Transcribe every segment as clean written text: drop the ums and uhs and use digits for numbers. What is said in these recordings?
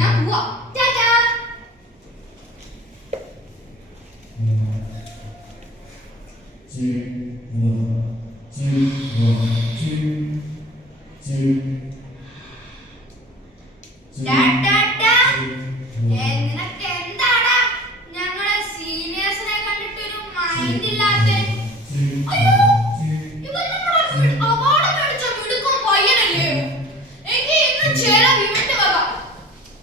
ഞാൻ പോവാ. ടാറ്റാ. നിനക്ക് എന്താടാ ഞങ്ങളെ സീനിയേഴ്സിനെ കണ്ടിട്ടൊരു മൈൻഡ് ഇല്ലാത്ത? അയ്യോ, ഇവൻ നമ്മുടെ അവാർഡ് മേടിച്ച മിടുക്കൻ പയ്യനല്ലേ? എനിക്ക് ഇന്ന് ചെലവ് ഇവന്റെ വക.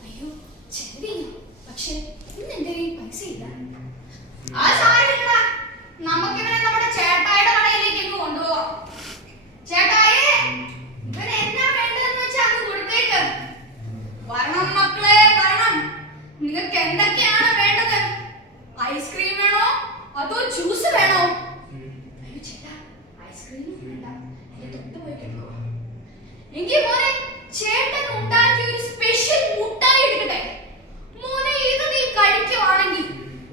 അയ്യോ ചെലവില്ല, പക്ഷെ ഇന്ന് എന്റെ കയ്യിൽ പൈസ ഇല്ല. ആ സാരമില്ലടാ, നമുക്കിവനെ നമ്മുടെ ചേട്ടായിയുടെ കടയിലേക്ക് കൊണ്ടുപോവാം. ചേട്ടായി, ഇവൻ എന്നാ വേണ്ടതെന്ന് വെച്ചാൽ അങ്ങ് കൊടുത്തേക്ക്. വരണം മക്കളെ വരണം. നിങ്ങൾക്ക് എന്തൊക്കെയാണ് വേണ്ടത്? ഐസ്ക്രീം വേണോ അതോ ജ്യൂസ് വേണോ? അയ്യോ ചേട്ടാ, ഐസ്ക്രീം വേണ്ട, എന്റെ തൊട്ട് പോയി കിടക്കുക. എങ്കിൽ മോനെ ചേട്ടൻ ഉണ്ടാക്കിയ ഒരു സ്പെഷ്യൽ മുട്ടായി എടുക്കട്ടെ. മോനെ ഇത് നീ കഴിക്കുവാണെങ്കിൽ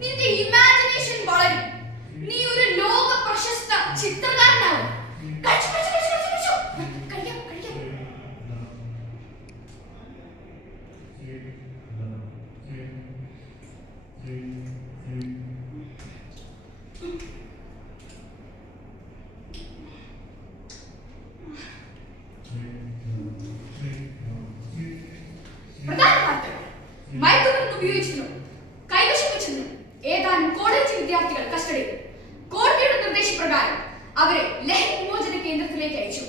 നിന്റെ ഇമാജിനേഷൻ വളരും. നീ ഒരു ലോക പ്രശസ്ത ചിത്രകാരനാവും. കഴിച്ചു കഴിച്ചു കഴിച്ചു കഴിച്ചു കഴിക്കാം കഴിക്കാം. പ്രധാന വാർത്തകൾ. മയക്കുമരുന്ന് ഉപയോഗിച്ചെന്നും കൈവശം വെച്ചെന്നും ഏതാനും കോളേജ് വിദ്യാർത്ഥികൾ കസ്റ്റഡിയിൽ. കോടതിയുടെ നിർദ്ദേശപ്രകാരം അവരെ ലഹരി വിമോചന കേന്ദ്രത്തിലേക്ക് അയച്ചു.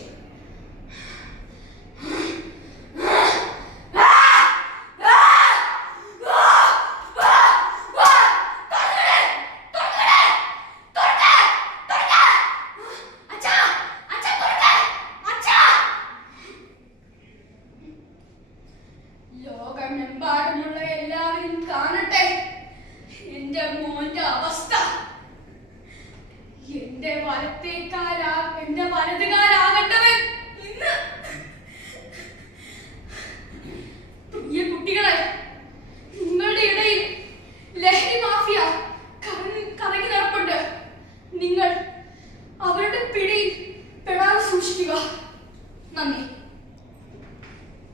ലോകമെമ്പാടുമുള്ള എല്ലാവരും കാണട്ടെ എന്റെ മോന്റെ അവസ്ഥ. എന്റെ വലതുകാലാകേണ്ടവൻ